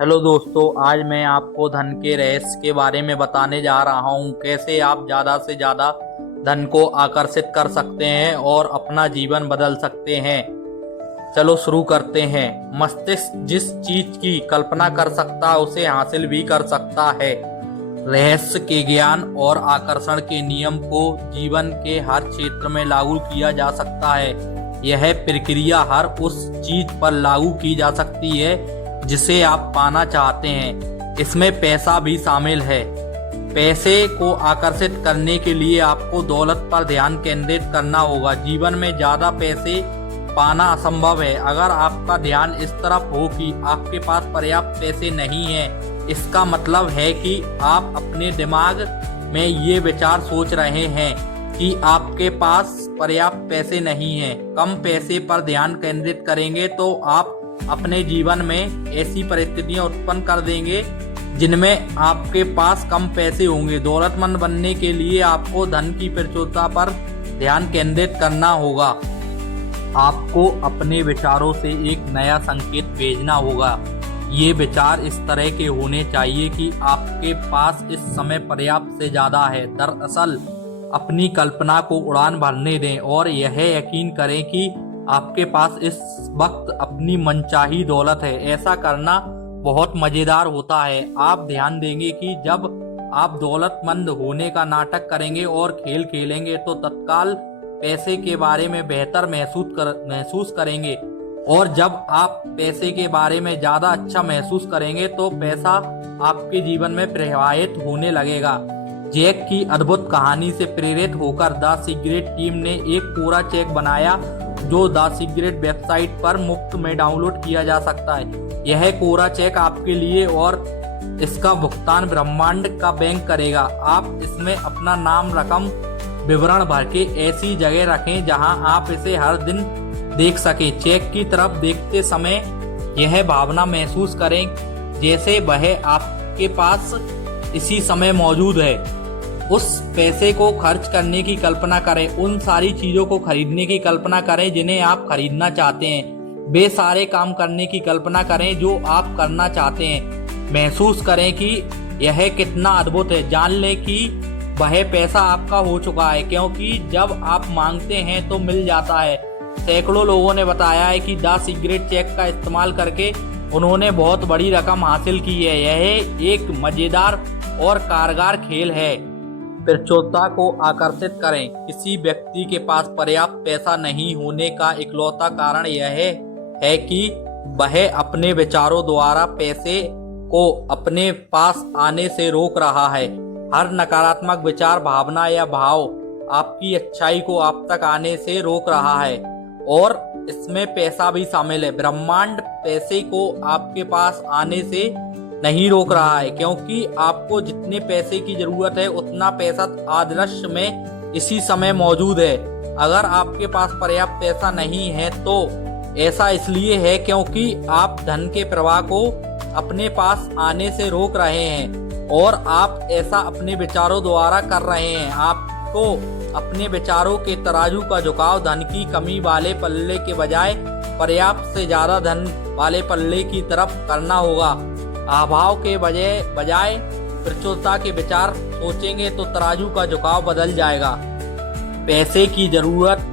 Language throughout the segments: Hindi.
हेलो दोस्तों, आज मैं आपको धन के रहस्य के बारे में बताने जा रहा हूँ। कैसे आप ज़्यादा से ज़्यादा धन को आकर्षित कर सकते हैं और अपना जीवन बदल सकते हैं। चलो शुरू करते हैं। मस्तिष्क जिस चीज की कल्पना कर सकता है उसे हासिल भी कर सकता है। रहस्य के ज्ञान और आकर्षण के नियम को जीवन के हर क्षेत्र में लागू किया जा सकता है। यह प्रक्रिया हर उस चीज पर लागू की जा सकती है जिसे आप पाना चाहते हैं। इसमें पैसा भी शामिल है। पैसे को आकर्षित करने के लिए आपको दौलत पर ध्यान केंद्रित करना होगा। जीवन में ज्यादा पैसे पाना असंभव है अगर आपका ध्यान इस तरफ हो कि आपके पास पर्याप्त पैसे नहीं हैं। इसका मतलब है कि आप अपने दिमाग में ये विचार सोच रहे हैं कि आपके पास पर्याप्त पैसे नहीं हैं। कम पैसे पर ध्यान केंद्रित करेंगे तो आप अपने जीवन में ऐसी परिस्थितियां उत्पन्न कर देंगे जिनमें आपके पास कम पैसे होंगे। दौलतमंद बनने के लिए आपको धन की प्रचुरता पर ध्यान केंद्रित करना होगा। आपको अपने विचारों से एक नया संकेत भेजना होगा। ये विचार इस तरह के होने चाहिए कि आपके पास इस समय पर्याप्त से ज्यादा है। दरअसल अपनी कल्पना को उड़ान भरने दें और यह यकीन करें कि आपके पास इस वक्त अपनी मनचाही दौलत है। ऐसा करना बहुत मजेदार होता है। आप ध्यान देंगे कि जब आप दौलतमंद होने का नाटक करेंगे और खेल खेलेंगे तो तत्काल पैसे के बारे में बेहतर महसूस करेंगे, और जब आप पैसे के बारे में ज्यादा अच्छा महसूस करेंगे तो पैसा आपके जीवन में प्रवाहित होने लगेगा। जैक की अद्भुत कहानी से प्रेरित होकर द सीक्रेट टीम ने एक कोरा चेक बनाया जो द सीक्रेट वेबसाइट पर मुफ्त में डाउनलोड किया जा सकता है। यह कोरा चेक आपके लिए और इसका भुगतान ब्रह्मांड का बैंक करेगा। आप इसमें अपना नाम, रकम, विवरण भर के ऐसी जगह रखें जहां आप इसे हर दिन देख सकें। चेक की तरफ देखते समय यह भावना महसूस करें जैसे वह आपके पास इसी समय मौजूद है। उस पैसे को खर्च करने की कल्पना करें। उन सारी चीजों को खरीदने की कल्पना करें जिन्हें आप खरीदना चाहते हैं। वे सारे काम करने की कल्पना करें जो आप करना चाहते हैं। महसूस करें कि यह कितना अद्भुत है। जान लें कि वह पैसा आपका हो चुका है, क्योंकि जब आप मांगते हैं तो मिल जाता है। सैकड़ों लोगों ने बताया है कि द सीक्रेट चेक का इस्तेमाल करके उन्होंने बहुत बड़ी रकम हासिल की है। यह एक मजेदार और कारगर खेल है। प्रचुरता को आकर्षित करें। किसी व्यक्ति के पास पर्याप्त पैसा नहीं होने का इकलौता कारण यह है कि वह अपने विचारों द्वारा पैसे को अपने पास आने से रोक रहा है। हर नकारात्मक विचार, भावना या भाव आपकी अच्छाई को आप तक आने से रोक रहा है, और इसमें पैसा भी शामिल है। ब्रह्मांड पैसे को आपके पास आने से नहीं रोक रहा है, क्योंकि आपको जितने पैसे की जरूरत है उतना पैसा आदर्श में इसी समय मौजूद है। अगर आपके पास पर्याप्त पैसा नहीं है तो ऐसा इसलिए है क्योंकि आप धन के प्रवाह को अपने पास आने से रोक रहे हैं, और आप ऐसा अपने विचारों द्वारा कर रहे हैं। आपको अपने विचारों के तराजू का झुकाव धन की कमी वाले पल्ले के बजाय पर्याप्त से ज्यादा धन वाले पल्ले की तरफ करना होगा। अभाव के बजाय प्रचुरता के विचार सोचेंगे तो तराजू का झुकाव बदल जाएगा। पैसे की जरूरत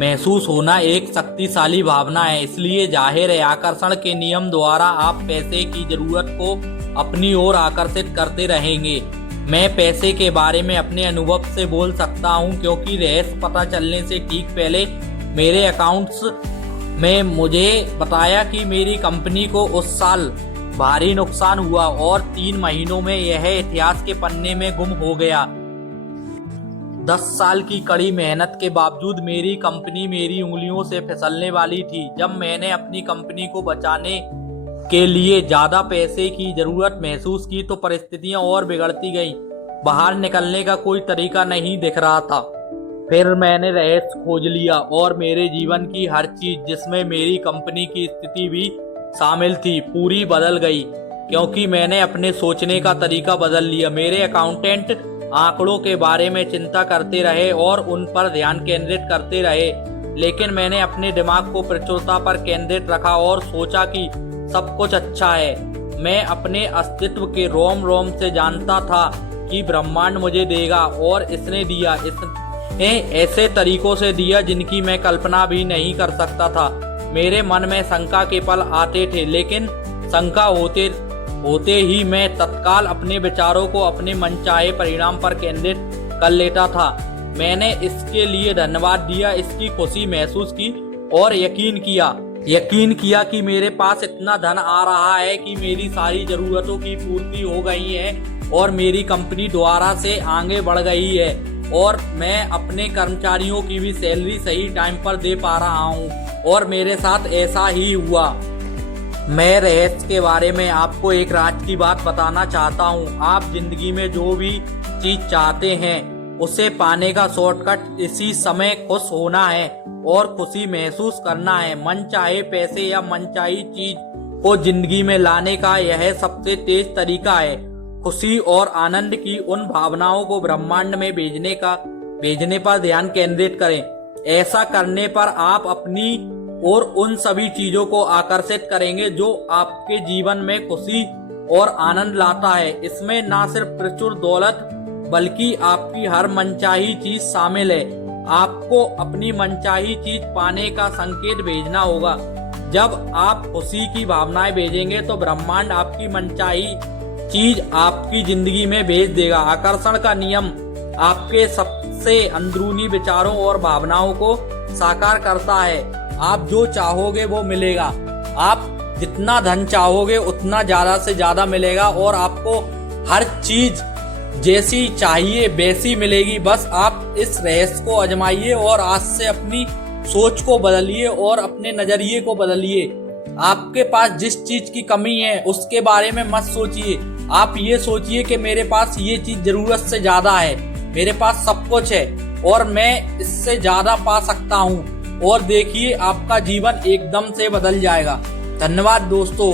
महसूस होना एक शक्तिशाली भावना है, इसलिए जाहिर है आकर्षण के नियम द्वारा आप पैसे की जरूरत को अपनी ओर आकर्षित करते रहेंगे। मैं पैसे के बारे में अपने अनुभव से बोल सकता हूं, क्योंकि रहस्य पता चलने से ठीक पहले मेरे अकाउंट्स में मुझे बताया कि मेरी कंपनी को उस साल भारी नुकसान हुआ और 3 महीनों में यह इतिहास के पन्ने में गुम हो गया। 10 साल की कड़ी मेहनत के बावजूद मेरी कंपनी मेरी उंगलियों से फिसलने वाली थी। जब मैंने अपनी कंपनी को बचाने के लिए ज्यादा पैसे की जरूरत महसूस की तो परिस्थितियां और बिगड़ती गईं। बाहर निकलने का कोई तरीका नहीं दिख रहा था। फिर मैंने रहस्य खोज लिया और मेरे जीवन की हर चीज, जिसमें मेरी कंपनी की स्थिति भी शामिल थी, पूरी बदल गई, क्योंकि मैंने अपने सोचने का तरीका बदल लिया। मेरे अकाउंटेंट आंकड़ों के बारे में चिंता करते रहे और उन पर ध्यान केंद्रित करते रहे, लेकिन मैंने अपने दिमाग को प्रचुरता पर केंद्रित रखा और सोचा कि सब कुछ अच्छा है। मैं अपने अस्तित्व के रोम रोम से जानता था कि ब्रह्मांड मुझे देगा, और इसने दिया। इसने ऐसे तरीकों से दिया जिनकी मैं कल्पना भी नहीं कर सकता था। मेरे मन में शंका के पल आते थे, लेकिन शंका होते ही मैं तत्काल अपने विचारों को अपने मनचाहे परिणाम पर केंद्रित कर लेता था। मैंने इसके लिए धन्यवाद दिया, इसकी खुशी महसूस की और यकीन किया कि मेरे पास इतना धन आ रहा है कि मेरी सारी जरूरतों की पूर्ति हो गई है और मेरी कंपनी दोबारा से आगे बढ़ गई है, और मैं अपने कर्मचारियों की भी सैलरी सही टाइम पर दे पा रहा हूँ, और मेरे साथ ऐसा ही हुआ। मैं रहस्य के बारे में आपको एक राज की बात बताना चाहता हूँ। आप जिंदगी में जो भी चीज चाहते हैं उसे पाने का शॉर्टकट इसी समय खुश होना है और खुशी महसूस करना है। मनचाहे पैसे या मनचाही चीज को जिंदगी में लाने का यह सबसे तेज तरीका है। खुशी और आनंद की उन भावनाओं को ब्रह्मांड में भेजने पर ध्यान केंद्रित करें। ऐसा करने पर आप अपनी और उन सभी चीजों को आकर्षित करेंगे जो आपके जीवन में खुशी और आनंद लाता है। इसमें ना सिर्फ प्रचुर दौलत बल्कि आपकी हर मनचाही चीज शामिल है। आपको अपनी मनचाही चीज पाने का संकेत भेजना होगा। जब आप खुशी की भावनाएं भेजेंगे तो ब्रह्मांड आपकी मनचाही चीज आपकी जिंदगी में भेज देगा। आकर्षण का नियम आपके सबसे अंदरूनी विचारों और भावनाओं को साकार करता है। आप जो चाहोगे वो मिलेगा। आप जितना धन चाहोगे उतना ज्यादा से ज्यादा मिलेगा, और आपको हर चीज जैसी चाहिए वैसी मिलेगी। बस आप इस रहस्य को आजमाइए और आज से अपनी सोच को बदलिए और अपने नजरिए को बदलिए। आपके पास जिस चीज की कमी है उसके बारे में मत सोचिए। आप ये सोचिए कि मेरे पास ये चीज जरूरत से ज्यादा है, मेरे पास सब कुछ है और मैं इससे ज्यादा पा सकता हूँ, और देखिए आपका जीवन एकदम से बदल जाएगा। धन्यवाद दोस्तों।